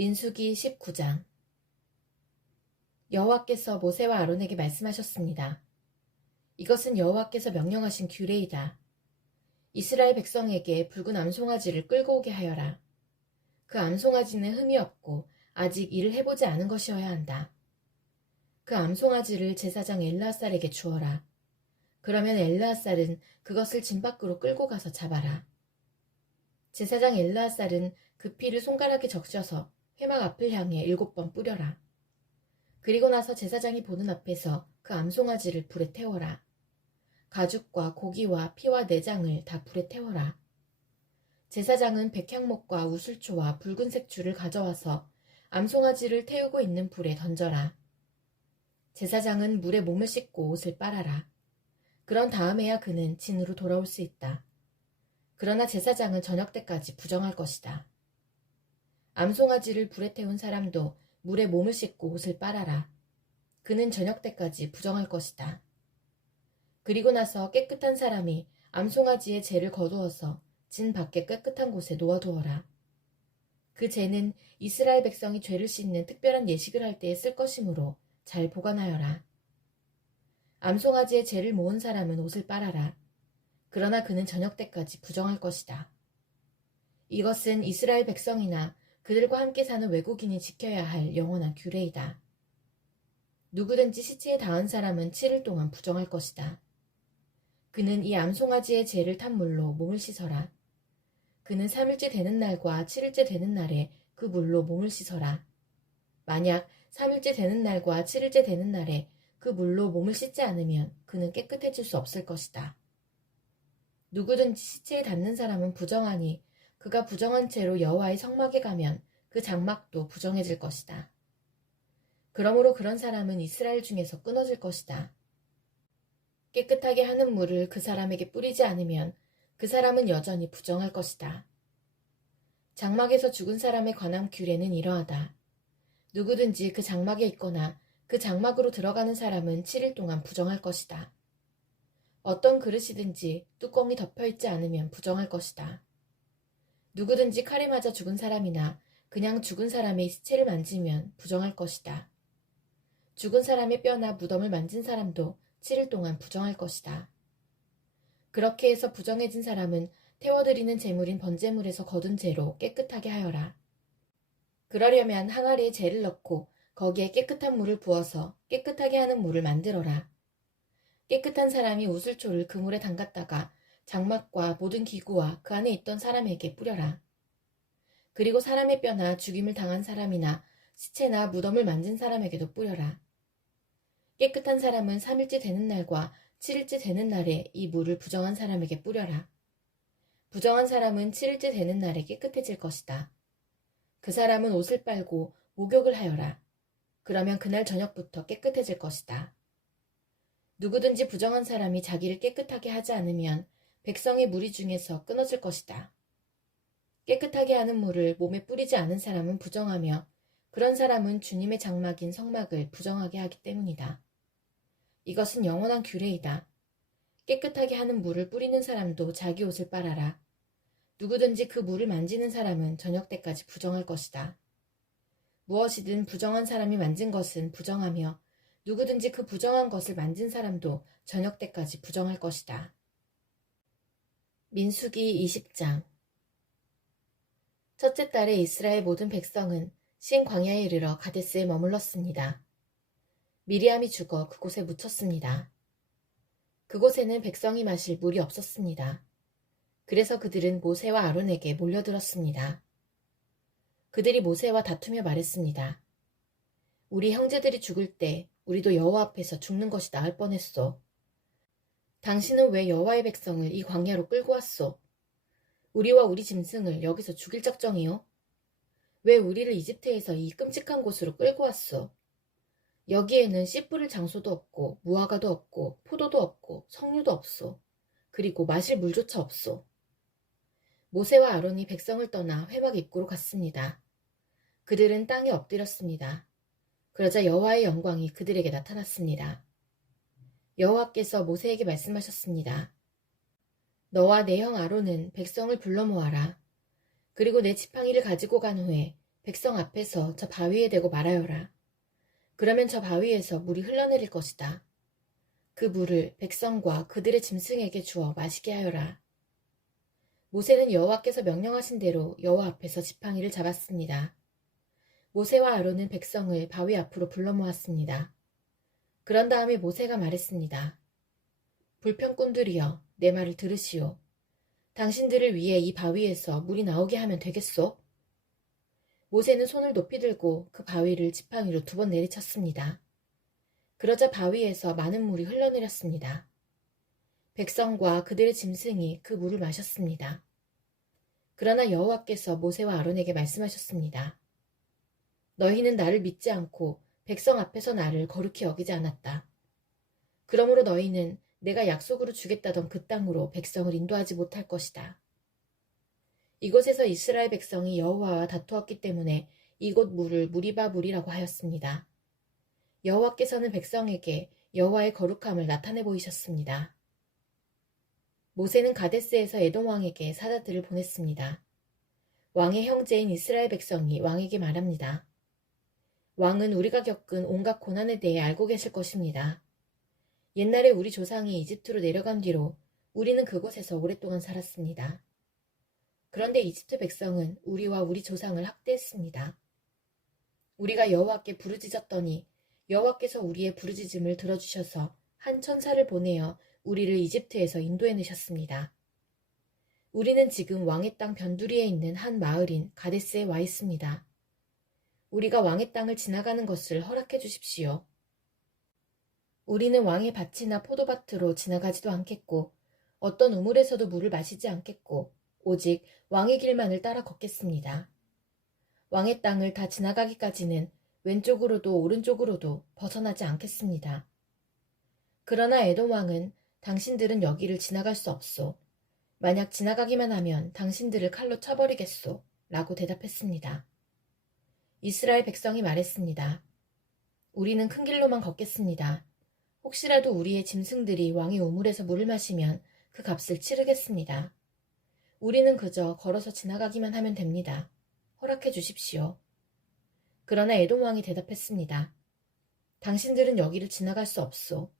민수기 19장. 여호와께서 모세와 아론에게 말씀하셨습니다. 이것은 여호와께서 명령하신 규례이다. 이스라엘 백성에게 붉은 암송아지를 끌고 오게 하여라. 그 암송아지는 흠이 없고 아직 일을 해보지 않은 것이어야 한다. 그 암송아지를 제사장 엘르아살에게 주어라. 그러면 엘르아살은 그것을 진 밖으로 끌고 가서 잡아라. 제사장 엘르아살은 그 피를 손가락에 적셔서 회막 앞을 향해 7번 뿌려라. 그리고 나서 제사장이 보는 앞에서 그 암송아지를 불에 태워라. 가죽과 고기와 피와 내장을 다 불에 태워라. 제사장은 백향목과 우슬초와 붉은색 줄을 가져와서 암송아지를 태우고 있는 불에 던져라. 제사장은 물에 몸을 씻고 옷을 빨아라. 그런 다음에야 그는 진으로 돌아올 수 있다. 그러나 제사장은 저녁 때까지 부정할 것이다. 암송아지를 불에 태운 사람도 물에 몸을 씻고 옷을 빨아라. 그는 저녁 때까지 부정할 것이다. 그리고 나서 깨끗한 사람이 암송아지의 재를 거두어서 진 밖에 깨끗한 곳에 놓아두어라. 그 재는 이스라엘 백성이 죄를 씻는 특별한 예식을 할 때에 쓸 것이므로 잘 보관하여라. 암송아지의 재를 모은 사람은 옷을 빨아라. 그러나 그는 저녁 때까지 부정할 것이다. 이것은 이스라엘 백성이나 그들과 함께 사는 외국인이 지켜야 할 영원한 규례이다. 누구든지 시체에 닿은 사람은 7일 동안 부정할 것이다. 그는 이 암송아지의 재를 탄 물로 몸을 씻어라. 그는 3일째 되는 날과 7일째 되는 날에 그 물로 몸을 씻어라. 만약 3일째 되는 날과 7일째 되는 날에 그 물로 몸을 씻지 않으면 그는 깨끗해질 수 없을 것이다. 누구든지 시체에 닿는 사람은 부정하니 그가 부정한 채로 여호와의 성막에 가면 그 장막도 부정해질 것이다. 그러므로 그런 사람은 이스라엘 중에서 끊어질 것이다. 깨끗하게 하는 물을 그 사람에게 뿌리지 않으면 그 사람은 여전히 부정할 것이다. 장막에서 죽은 사람에 관한 규례는 이러하다. 누구든지 그 장막에 있거나 그 장막으로 들어가는 사람은 7일 동안 부정할 것이다. 어떤 그릇이든지 뚜껑이 덮여있지 않으면 부정할 것이다. 누구든지 칼에 맞아 죽은 사람이나 그냥 죽은 사람의 시체를 만지면 부정할 것이다. 죽은 사람의 뼈나 무덤을 만진 사람도 7일 동안 부정할 것이다. 그렇게 해서 부정해진 사람은 태워드리는 제물인 번제물에서 거둔 재로 깨끗하게 하여라. 그러려면 항아리에 재를 넣고 거기에 깨끗한 물을 부어서 깨끗하게 하는 물을 만들어라. 깨끗한 사람이 우슬초를 그 물에 담갔다가 장막과 모든 기구와 그 안에 있던 사람에게 뿌려라. 그리고 사람의 뼈나 죽임을 당한 사람이나 시체나 무덤을 만진 사람에게도 뿌려라. 깨끗한 사람은 3일째 되는 날과 7일째 되는 날에 이 물을 부정한 사람에게 뿌려라. 부정한 사람은 7일째 되는 날에 깨끗해질 것이다. 그 사람은 옷을 빨고 목욕을 하여라. 그러면 그날 저녁부터 깨끗해질 것이다. 누구든지 부정한 사람이 자기를 깨끗하게 하지 않으면 백성의 무리 중에서 끊어질 것이다. 깨끗하게 하는 물을 몸에 뿌리지 않은 사람은 부정하며 그런 사람은 주님의 장막인 성막을 부정하게 하기 때문이다. 이것은 영원한 규례이다. 깨끗하게 하는 물을 뿌리는 사람도 자기 옷을 빨아라. 누구든지 그 물을 만지는 사람은 저녁 때까지 부정할 것이다. 무엇이든 부정한 사람이 만진 것은 부정하며 누구든지 그 부정한 것을 만진 사람도 저녁 때까지 부정할 것이다. 민수기 20장. 첫째 달에 이스라엘 모든 백성은 신 광야에 이르러 가데스에 머물렀습니다. 미리암이 죽어 그곳에 묻혔습니다. 그곳에는 백성이 마실 물이 없었습니다. 그래서 그들은 모세와 아론에게 몰려들었습니다. 그들이 모세와 다투며 말했습니다. 우리 형제들이 죽을 때 우리도 여호와 앞에서 죽는 것이 나을 뻔했소. 당신은 왜 여호와의 백성을 이 광야로 끌고 왔소? 우리와 우리 짐승을 여기서 죽일 작정이요? 왜 우리를 이집트에서 이 끔찍한 곳으로 끌고 왔소? 여기에는 씨 뿌릴 장소도 없고 무화과도 없고 포도도 없고 석류도 없소. 그리고 마실 물조차 없소. 모세와 아론이 백성을 떠나 회막 입구로 갔습니다. 그들은 땅에 엎드렸습니다. 그러자 여호와의 영광이 그들에게 나타났습니다. 여호와께서 모세에게 말씀하셨습니다. 너와 내 형 아론은 백성을 불러 모아라. 그리고 내 지팡이를 가지고 간 후에 백성 앞에서 저 바위에 대고 말하여라. 그러면 저 바위에서 물이 흘러내릴 것이다. 그 물을 백성과 그들의 짐승에게 주어 마시게 하여라. 모세는 여호와께서 명령하신 대로 여호와 앞에서 지팡이를 잡았습니다. 모세와 아론은 백성을 바위 앞으로 불러 모았습니다. 그런 다음에 모세가 말했습니다. 불평꾼들이여, 내 말을 들으시오. 당신들을 위해 이 바위에서 물이 나오게 하면 되겠소? 모세는 손을 높이 들고 그 바위를 지팡이로 2번 내리쳤습니다. 그러자 바위에서 많은 물이 흘러내렸습니다. 백성과 그들의 짐승이 그 물을 마셨습니다. 그러나 여호와께서 모세와 아론에게 말씀하셨습니다. 너희는 나를 믿지 않고 백성 앞에서 나를 거룩히 여기지 않았다. 그러므로 너희는 내가 약속으로 주겠다던 그 땅으로 백성을 인도하지 못할 것이다. 이곳에서 이스라엘 백성이 여호와와 다투었기 때문에 이곳 물을 무리바물이라고 하였습니다. 여호와께서는 백성에게 여호와의 거룩함을 나타내 보이셨습니다. 모세는 가데스에서 에돔 왕에게 사자들을 보냈습니다. 왕의 형제인 이스라엘 백성이 왕에게 말합니다. 왕은 우리가 겪은 온갖 고난에 대해 알고 계실 것입니다. 옛날에 우리 조상이 이집트로 내려간 뒤로 우리는 그곳에서 오랫동안 살았습니다. 그런데 이집트 백성은 우리와 우리 조상을 학대했습니다. 우리가 여호와께 부르짖었더니 여호와께서 우리의 부르짖음을 들어주셔서 한 천사를 보내어 우리를 이집트에서 인도해내셨습니다. 우리는 지금 왕의 땅 변두리에 있는 한 마을인 가데스에 와 있습니다. 우리가 왕의 땅을 지나가는 것을 허락해 주십시오. 우리는 왕의 밭이나 포도밭으로 지나가지도 않겠고 어떤 우물에서도 물을 마시지 않겠고 오직 왕의 길만을 따라 걷겠습니다. 왕의 땅을 다 지나가기까지는 왼쪽으로도 오른쪽으로도 벗어나지 않겠습니다. 그러나 에돔 왕은 당신들은 여기를 지나갈 수 없소. 만약 지나가기만 하면 당신들을 칼로 쳐버리겠소. 라고 대답했습니다. 이스라엘 백성이 말했습니다. 우리는 큰 길로만 걷겠습니다. 혹시라도 우리의 짐승들이 왕의 우물에서 물을 마시면 그 값을 치르겠습니다. 우리는 그저 걸어서 지나가기만 하면 됩니다. 허락해 주십시오. 그러나 에돔 왕이 대답했습니다. 당신들은 여기를 지나갈 수 없소.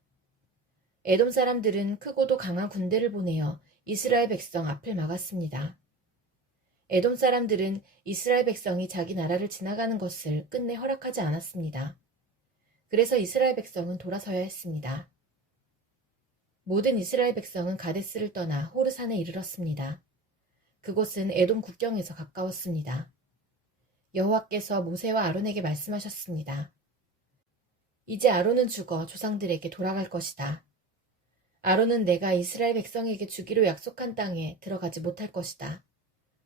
에돔 사람들은 크고도 강한 군대를 보내어 이스라엘 백성 앞을 막았습니다. 에돔 사람들은 이스라엘 백성이 자기 나라를 지나가는 것을 끝내 허락하지 않았습니다. 그래서 이스라엘 백성은 돌아서야 했습니다. 모든 이스라엘 백성은 가데스를 떠나 호르산에 이르렀습니다. 그곳은 에돔 국경에서 가까웠습니다. 여호와께서 모세와 아론에게 말씀하셨습니다. 이제 아론은 죽어 조상들에게 돌아갈 것이다. 아론은 내가 이스라엘 백성에게 주기로 약속한 땅에 들어가지 못할 것이다.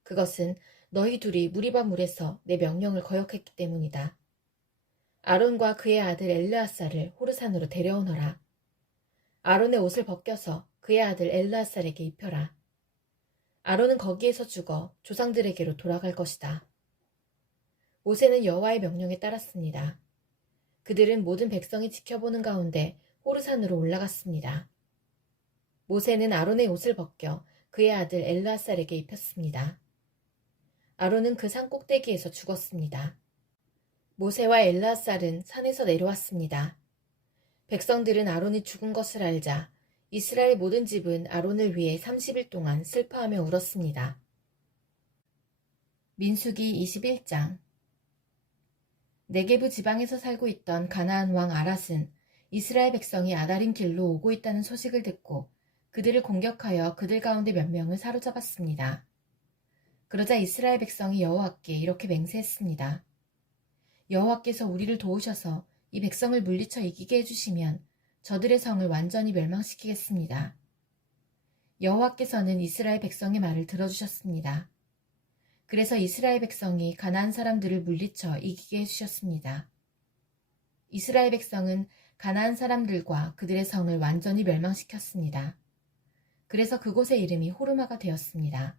그것은 너희 둘이 무리바물에서 내 명령을 거역했기 때문이다. 아론과 그의 아들 엘르아사를 호르산으로 데려오너라. 아론의 옷을 벗겨서 그의 아들 엘르아살에게 입혀라. 아론은 거기에서 죽어 조상들에게로 돌아갈 것이다. 모세는 여호와의 명령에 따랐습니다. 그들은 모든 백성이 지켜보는 가운데 호르산으로 올라갔습니다. 모세는 아론의 옷을 벗겨 그의 아들 엘르아살에게 입혔습니다. 아론은 그 산 꼭대기에서 죽었습니다. 모세와 엘르아살은 산에서 내려왔습니다. 백성들은 아론이 죽은 것을 알자 이스라엘 모든 집은 아론을 위해 30일 동안 슬퍼하며 울었습니다. 민수기 21장. 네게부 지방에서 살고 있던 가나안 왕 아랏은 이스라엘 백성이 아다림 길로 오고 있다는 소식을 듣고 그들을 공격하여 그들 가운데 몇 명을 사로잡았습니다. 그러자 이스라엘 백성이 여호와께 이렇게 맹세했습니다. 여호와께서 우리를 도우셔서 이 백성을 물리쳐 이기게 해주시면 저들의 성을 완전히 멸망시키겠습니다. 여호와께서는 이스라엘 백성의 말을 들어주셨습니다. 그래서 이스라엘 백성이 가나안 사람들을 물리쳐 이기게 해주셨습니다. 이스라엘 백성은 가나안 사람들과 그들의 성을 완전히 멸망시켰습니다. 그래서 그곳의 이름이 호르마가 되었습니다.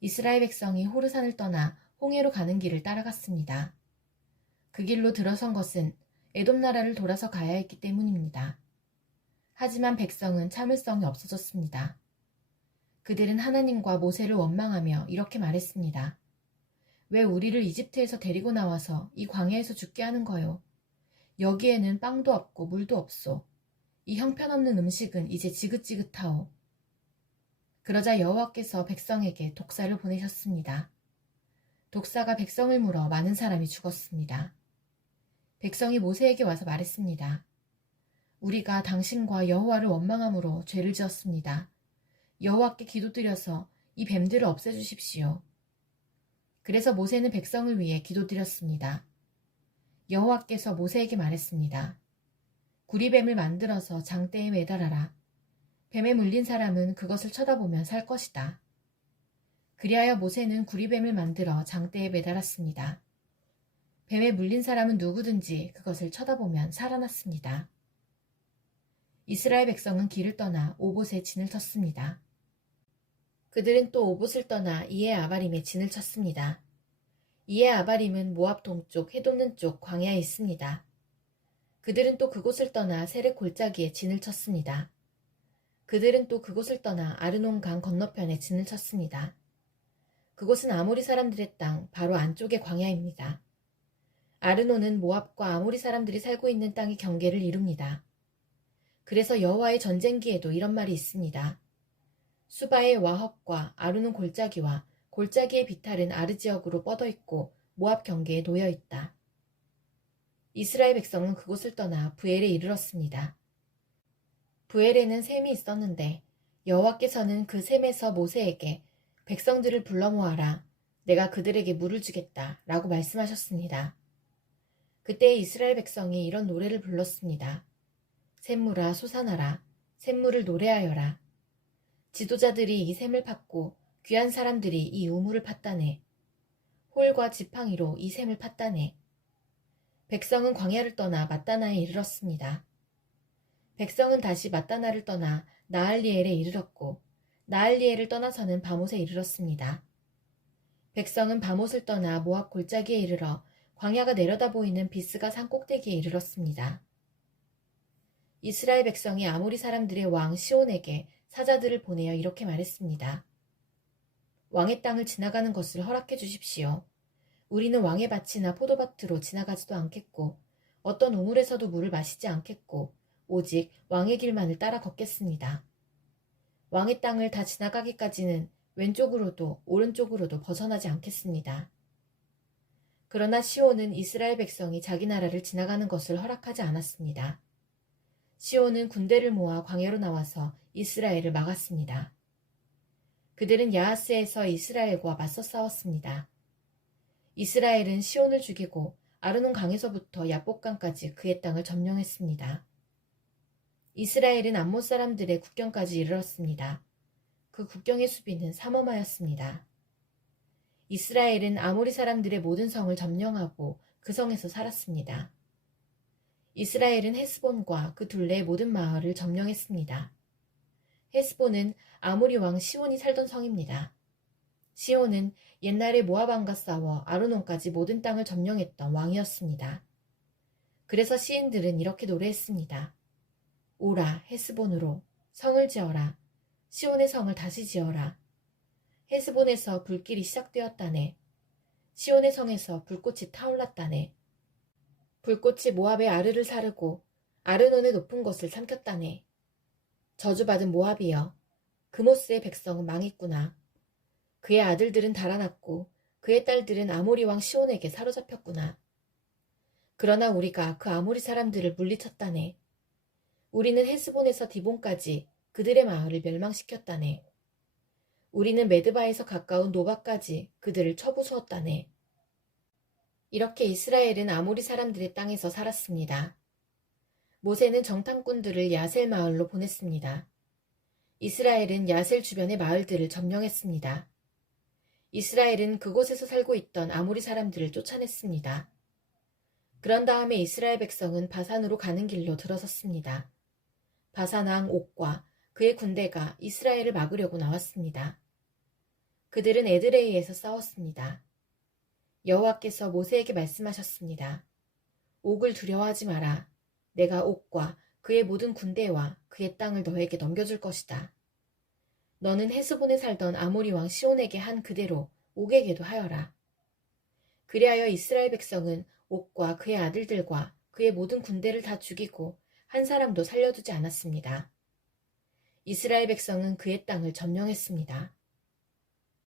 이스라엘 백성이 호르산을 떠나 홍해로 가는 길을 따라갔습니다. 그 길로 들어선 것은 에돔 나라를 돌아서 가야 했기 때문입니다. 하지만 백성은 참을성이 없어졌습니다. 그들은 하나님과 모세를 원망하며 이렇게 말했습니다. 왜 우리를 이집트에서 데리고 나와서 이 광야에서 죽게 하는 거요? 여기에는 빵도 없고 물도 없소. 이 형편없는 음식은 이제 지긋지긋하오. 그러자 여호와께서 백성에게 독사를 보내셨습니다. 독사가 백성을 물어 많은 사람이 죽었습니다. 백성이 모세에게 와서 말했습니다. 우리가 당신과 여호와를 원망함으로 죄를 지었습니다. 여호와께 기도드려서 이 뱀들을 없애주십시오. 그래서 모세는 백성을 위해 기도드렸습니다. 여호와께서 모세에게 말했습니다. 구리뱀을 만들어서 장대에 매달아라. 뱀에 물린 사람은 그것을 쳐다보면 살 것이다. 그리하여 모세는 구리뱀을 만들어 장대에 매달았습니다. 뱀에 물린 사람은 누구든지 그것을 쳐다보면 살아났습니다. 이스라엘 백성은 길을 떠나 오봇에 진을 쳤습니다. 그들은 또 오봇을 떠나 이에 아바림에 진을 쳤습니다. 이에 아바림은 모압 동쪽 해돋는 쪽 광야에 있습니다. 그들은 또 그곳을 떠나 세렉 골짜기에 진을 쳤습니다. 그들은 또 그곳을 떠나 아르논 강 건너편에 진을 쳤습니다. 그곳은 아모리 사람들의 땅 바로 안쪽의 광야입니다. 아르논은 모압과 아모리 사람들이 살고 있는 땅의 경계를 이룹니다. 그래서 여호와의 전쟁기에도 이런 말이 있습니다. 수바의 와헙과 아르논 골짜기와 골짜기의 비탈은 아르 지역으로 뻗어있고 모압 경계에 놓여있다. 이스라엘 백성은 그곳을 떠나 부엘에 이르렀습니다. 부엘에는 샘이 있었는데 여호와께서는 그 샘에서 모세에게 백성들을 불러 모아라. 내가 그들에게 물을 주겠다. 라고 말씀하셨습니다. 그때 이스라엘 백성이 이런 노래를 불렀습니다. 샘물아 솟아나라. 샘물을 노래하여라. 지도자들이 이 샘을 팠고 귀한 사람들이 이 우물을 팠다네. 홀과 지팡이로 이 샘을 팠다네. 백성은 광야를 떠나 mat다나에 이르렀습니다. 백성은 다시 mat다나를 떠나 나할리엘에 이르렀고 나할리엘을 떠나서는 바못에 이르렀습니다. 백성은 바못을 떠나 모압 골짜기에 이르러 광야가 내려다 보이는 비스가 산 꼭대기에 이르렀습니다. 이스라엘 백성이 아모리 사람들의 왕 시온에게 사자들을 보내어 이렇게 말했습니다. 왕의 땅을 지나가는 것을 허락해 주십시오. 우리는 왕의 밭이나 포도밭으로 지나가지도 않겠고 어떤 우물에서도 물을 마시지 않겠고 오직 왕의 길만을 따라 걷겠습니다. 왕의 땅을 다 지나가기까지는 왼쪽으로도 오른쪽으로도 벗어나지 않겠습니다. 그러나 시온은 이스라엘 백성이 자기 나라를 지나가는 것을 허락하지 않았습니다. 시온은 군대를 모아 광야로 나와서 이스라엘을 막았습니다. 그들은 야하스에서 이스라엘과 맞서 싸웠습니다. 이스라엘은 시온을 죽이고 아르논 강에서부터 야복강까지 그의 땅을 점령했습니다. 이스라엘은 암몬 사람들의 국경까지 이르렀습니다. 그 국경의 수비는 삼엄하였습니다. 이스라엘은 아모리 사람들의 모든 성을 점령하고 그 성에서 살았습니다. 이스라엘은 헤스본과 그 둘레의 모든 마을을 점령했습니다. 헤스본은 아모리 왕 시온이 살던 성입니다. 시온은 옛날에 모압 왕과 싸워 아르논까지 모든 땅을 점령했던 왕이었습니다. 그래서 시인들은 이렇게 노래했습니다. 오라 헤스본으로 성을 지어라. 시온의 성을 다시 지어라. 헤스본에서 불길이 시작되었다네. 시온의 성에서 불꽃이 타올랐다네. 불꽃이 모압의 아르를 사르고 아르논의 높은 곳을 삼켰다네. 저주받은 모압이여. 그모스의 백성은 망했구나. 그의 아들들은 달아났고 그의 딸들은 아모리 왕 시온에게 사로잡혔구나. 그러나 우리가 그 아모리 사람들을 물리쳤다네. 우리는 헤스본에서 디본까지 그들의 마을을 멸망시켰다네. 우리는 메드바에서 가까운 노바까지 그들을 쳐부수었다네. 이렇게 이스라엘은 아모리 사람들의 땅에서 살았습니다. 모세는 정탐꾼들을 야셀 마을로 보냈습니다. 이스라엘은 야셀 주변의 마을들을 점령했습니다. 이스라엘은 그곳에서 살고 있던 아모리 사람들을 쫓아냈습니다. 그런 다음에 이스라엘 백성은 바산으로 가는 길로 들어섰습니다. 바산 왕 옥과 그의 군대가 이스라엘을 막으려고 나왔습니다. 그들은 에드레이에서 싸웠습니다. 여호와께서 모세에게 말씀하셨습니다. 옥을 두려워하지 마라. 내가 옥과 그의 모든 군대와 그의 땅을 너에게 넘겨줄 것이다. 너는 헤스본에 살던 아모리 왕 시온에게 한 그대로 옥에게도 하여라. 그리하여 이스라엘 백성은 옥과 그의 아들들과 그의 모든 군대를 다 죽이고 한 사람도 살려두지 않았습니다. 이스라엘 백성은 그의 땅을 점령했습니다.